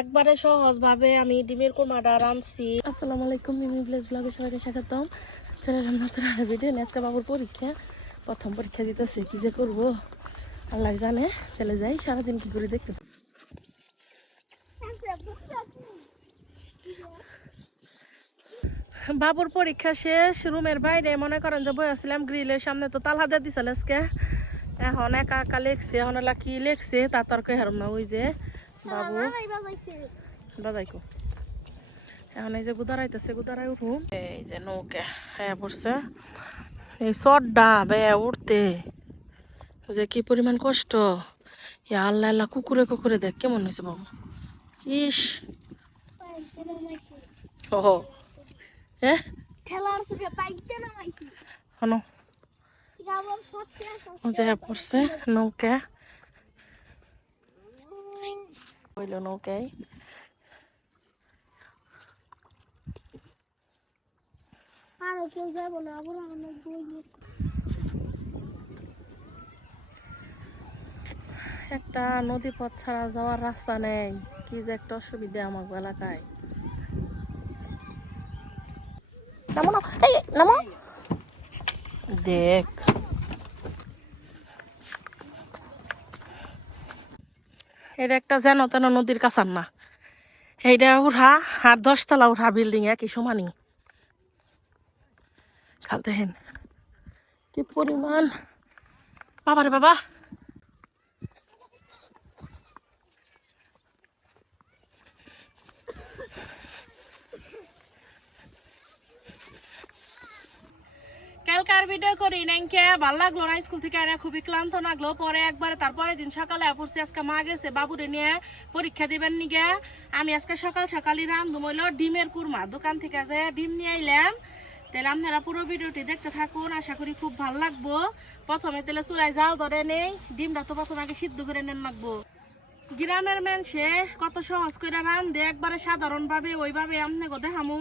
একবারে সহজ ভাবে আমি ডিমের কোরমাটা রাঁধছি। আসসালামু আলাইকুম, মিমি ভিলেজ ব্লগে সবাইকে স্বাগতম। চলে এলাম নতুন একটা ভিডিও আজকে বাবুর পরীক্ষা। প্রথম পরীক্ষা দিতেছে, কি যে করব? আল্লাহ জানে তাহলে যাই, সারাদিন কি করে দেখতে। বাবুর পরীক্ষা শেষ, রুমের বাইরে মনে করেন যে বসেছিলাম গ্রিলের সামনে তো তালা দিয়ে দিছিল আজকে। এখন একা একা লেখছে, এখন কি লেখছে তা তর্ক হারম না, ওই যে বাবু। বাজাইকো এখন এই যে গুদারাইতেছে গুদারাই উঠুম এই যে নৌকা হ্যাঁ পড়ছে। এই চড্ডা বে উঠতে। যে কি পরিমাণ কষ্ট। ইয়া আল্লাহ আল্লাহ কুকুরে কুকুরে দেখ কেমন হয়েছে বাবু? ইস। ও হ্যাঁ খেলার সুখে পাইতে নামাইছি। হনো আবার সত্যি ও যে পড়ছে নৌকা। হইল নৌকায় আর কেউ যাব না আবার অনেক বই একটা নদী পথ ছাড়া যাওয়ার রাস্তা নেই। কি যে একটা অসুবিধা আমার এলাকায়। নামো না এই নামো। দেখ। এটা একটা যেন তেন নদীর কাছার না এইটা উঠা, আর দশতলা উঠা বিল্ডিং একই সমানই। খালতে হেন। কি পরিমাণ। বাবারে বাবা। কালকার ভিডিও করি নাইকে ভালো লাগল না, স্কুল থেকে আনা খুবই ক্লান্ত লাগল। পরে একবারে তারপরে দিন সকালে পড়ছি, আজকে মা গেছে, বাবুরে নিয়ে পরীক্ষা দিবেন নিগে আমি আজকে সকাল সকালই রান্ধুম, হইল ডিমের কুরমা। দোকান থেকে যে ডিম নিয়ে আইলাম তাহলে আপনারা পুরো ভিডিওটি দেখতে থাকুন, আশা করি খুব ভালো লাগবো। প্রথমে তাহলে চুলায় জাল ধরে নেই, ডিমটা তো প্রথমে আগে সিদ্ধ করে নেন লাগবো। গ্রামের মানুষে কত সহজ করে রান্ধে একবারে সাধারণভাবে, ওইভাবে আমনে গো দেখামু।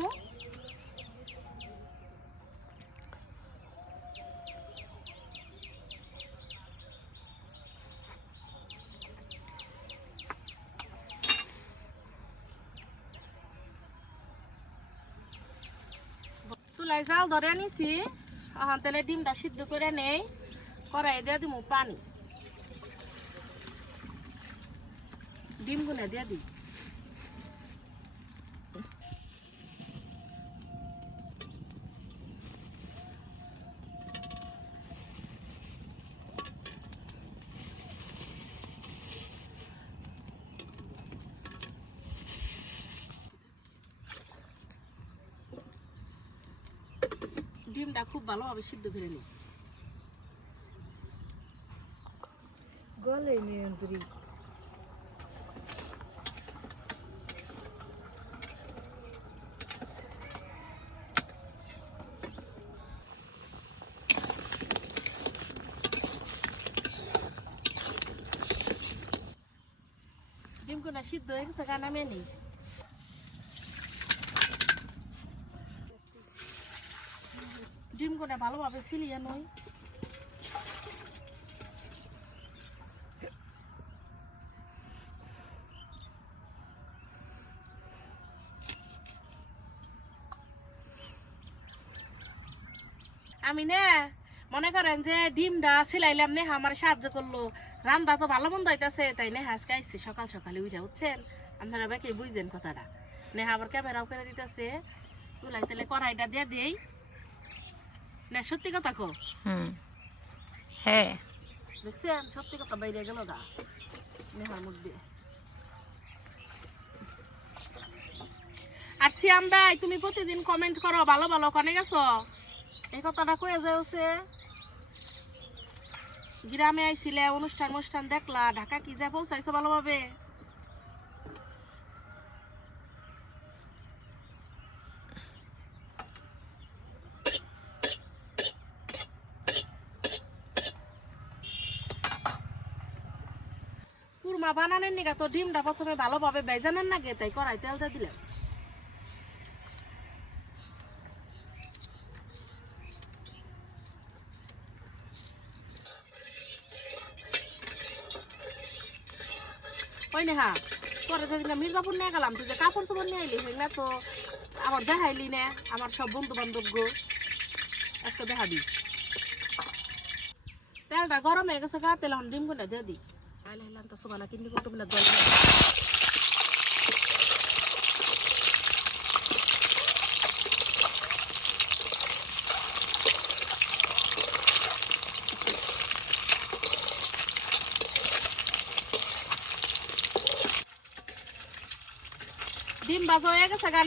চুলাই জাল ধরে নিছি এখন তাহলে ডিমটা সিদ্ধ করে নেই। কড়াই দিয়ে দিব পানি। ডিম গুনে দিয়ে দিই। ডিমটা খুব ভালোভাবে সিদ্ধ করে নিই। গলে নিয়ন্ত্রী ডিম গুনা সিদ্ধ হয়ে গেছে গানা মেনি ডিম গুনা ভালোভাবে সিলিয়ে নই। আমি না, মনে করেন যে ডিমটা সিলাইলাম নেহা আমার সাহায্য করল। রান্দা তো ভালো মন্দ হইতাছে, তাই নেহা আজকে আইসি সকাল সকালে উঠে বুঝছেন? আপনারা বাকি বুঝছেন কথাটা। নেহা আবার ক্যামেরাও করে দিতেছে। চুলাই তেলে কড়াইটা দিয়ে দেই। না সত্যি কথা কো হুম। হ্যাঁ। দেখছেন সত্যি কথা বাইরে গেল গা। নেহার মুখ দিয়ে। আর সিয়াম ভাই তুমি প্রতিদিন কমেন্ট করো ভালো ভালো কনে গেছো? এই কথাটা কয়ে যাচ্ছে গ্রামে আইছিলে অনুষ্ঠান অনুষ্ঠান দেখলা ঢাকা কি যা পৌঁছাইছো ভালোভাবে? বানানোর নিগা তো ডিমটা প্রথমে ভালোভাবে বেজানেন না গে তাই কড়াই তেল দিয়ে দিলাম। ওই নেহা, পরে যেদিন মির্জাপুর নিয়ে গেলাম, তুই যে কাপড় চোপড় নিয়ে এলি সেগুলা তো আবার দেখাইলি না, আমার সব বন্ধু বান্ধব গো। আজকে দেখাবি। তেলটা গরম হয়ে গেছে গা, তেল ডিম করে দিয়ে দি। আইলে হেলাম তো সবাই কিনবি করতে না জল ডিম বাজা হয়ে গেছে গা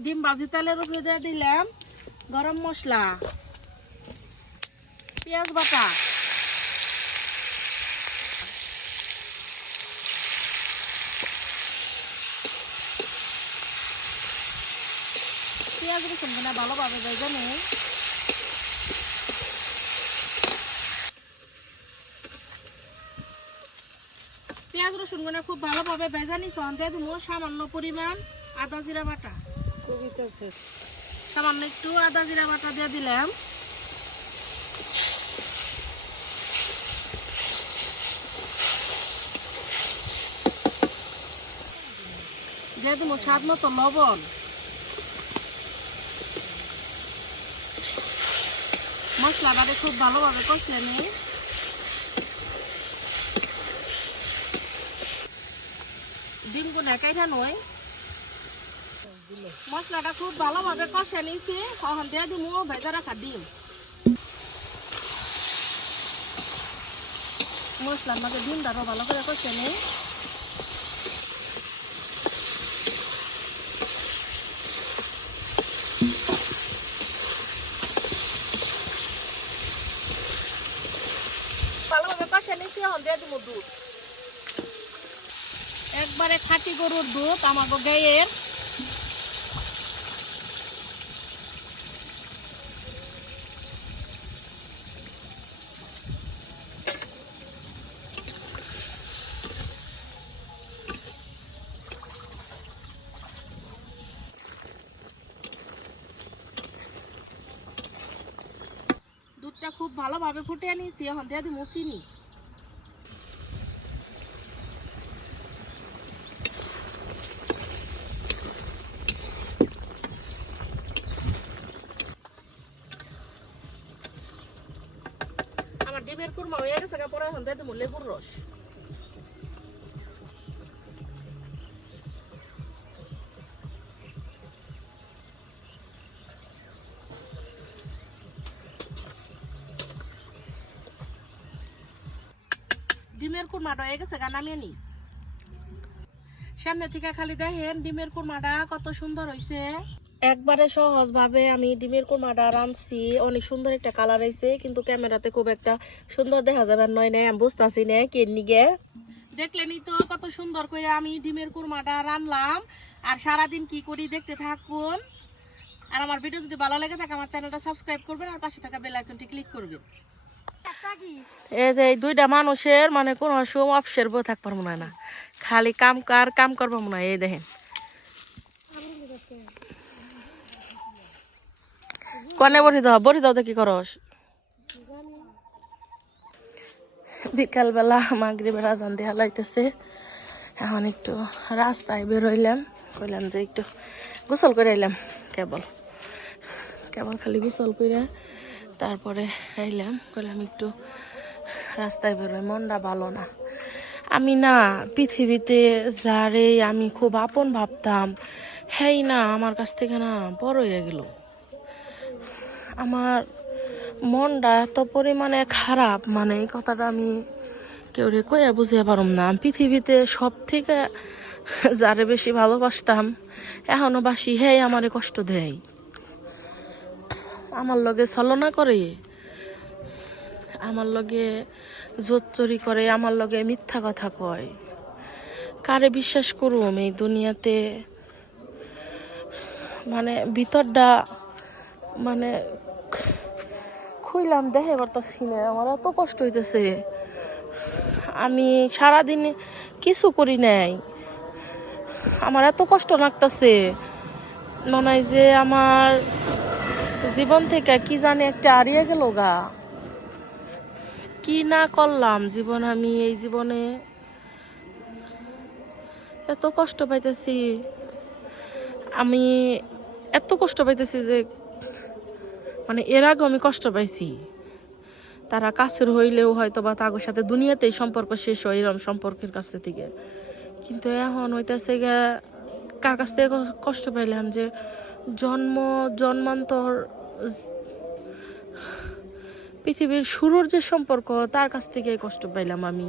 ডিম ভাজি তেলের উপরে দিয়ে দিলাম গরম মশলা, পেঁয়াজ বাটা। পেঁয়াজ রসুন মানে ভালোভাবে ভেজে নিই। পেঁয়াজ রসুন খুব ভালোভাবে ভেজে অন্তে তুমি সামান্য পরিমাণ আদা জিরা বাটা। সামান্য একটু আদা জিরা বাটা দিয়ে দিলাম। দিয়ে দেবো স্বাদ মতো লবণ। মশলাটাকে খুব ভালোভাবে কষিয়ে নিই ডিমগুলো কাইটা নয়। মশলাটা খুব ভালোভাবে কষিয়ে নিয়েছি। তখন দিয়ে দিব ভেজা রাখা ডিম। মশলার মাঝে ডিমটারও ভালো করে কষিয়ে নিই। ভালোভাবে দুধ। একবারে খাঁটি গরুর দুধ আমাকে গায়ের দুধটা খুব ভালোভাবে ফুটে আনি সে দিয়ে দিব চিনি। আমার ডিমের কুরমা হয়ে গেছে পরে এখন দিয়ে রস। কুরমাটা হয়ে গেছে, গা নামিয়ে নি। সামনে থেকে খালি দেখেন ডিমের কুরমাটা কত সুন্দর হয়েছে একবারে সহজ ভাবে আমি ডিমের কুরমাটা রাঁধছি, অনেক সুন্দর একটা কালার হয়েছে কিন্তু ক্যামেরাতে খুব একটা সুন্দর দেখা যাবে নয় নাই, আমি বুঝতেছি না, কে নিগে। দেখলেনি তো কত সুন্দর করে আমি ডিমের কুরমাটা রানলাম আর সারাদিন কি করি দেখতে থাকুন। আর আমার ভিডিও যদি ভালো লাগে থাকে, আমার চ্যানেলটা সাবস্ক্রাইব করবেন, আর পাশে থাকা বেল আইকনটি ক্লিক করবেন। এই দুইটা মানুষের মানে কোনো সময় অফিসের বই থাকবার মনে হয় না। খালি কাম কার, কাম করব মনে হয়, এই দেখেন। কনে বসি দাও বসি দাও তো কি করস। বিকালবেলা মাগরিবের আজান দেওয়া লাইতেছে এখন একটু রাস্তায় বেরোইলাম কইলাম যে একটু গোসল করে এলাম কেবল। কেবল খালি গোসল করে তারপরে আইলাম, কইলাম একটু রাস্তায় বেরোয় মনটা ভালো না। আমি না, পৃথিবীতে যারে আমি খুব আপন ভাবতাম হ্যাঁ না, আমার কাছ থেকে না বড় হয়ে গেল। আমার মনটা এত পরিমাণে খারাপ মানে এই কথাটা আমি কেউ রে কইয়া বুঝিয়ে পারম না। পৃথিবীতে সব থেকে যারে বেশি ভালোবাসতাম, এখনও বাসি হ্যাঁ আমারে কষ্ট দেয়। আমার লগে ছলনা করে, আমার লগে জোর চুরি করে, আমার লগে মিথ্যা কথা কয়। কারে বিশ্বাস করুম এই দুনিয়াতে? মানে ভিতরটা মানে খুইলাম দেখে পারতাছি না আমার এত কষ্ট হইতেছে। আমি সারাদিন কিছু করি নাই। আমার এত কষ্ট লাগতেছে। মনে হয় যে আমার জীবন থেকে কি জানি একটা হারিয়ে গেল গা। কি না করলাম জীবন আমি এই জীবনে। এত কষ্ট পাইতেছি। আমি এত কষ্ট পাইতেছি যে মানে এর আগে আমি কষ্ট পাইছি। তারা কাছের হইলেও হয়তো বা তাদের সাথে দুনিয়াতেই সম্পর্ক শেষ হয় এরম সম্পর্কের কাছ থেকে। কিন্তু এখন হইতেছে গা, কার কাছ থেকে কষ্ট পাইলাম যে, জন্ম, জন্মান্তর পৃথিবীর শুরুর যে সম্পর্ক, তার কাছ থেকে কষ্ট পাইলাম আমি।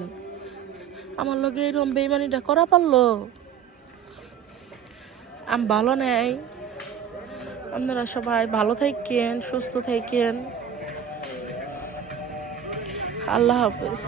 আমার লগে এরকম বেইমানিটা করা পারল? আমি ভালো নেই। আপনারা সবাই ভালো থাকেন, সুস্থ থাকেন। আল্লাহ হাফেজ।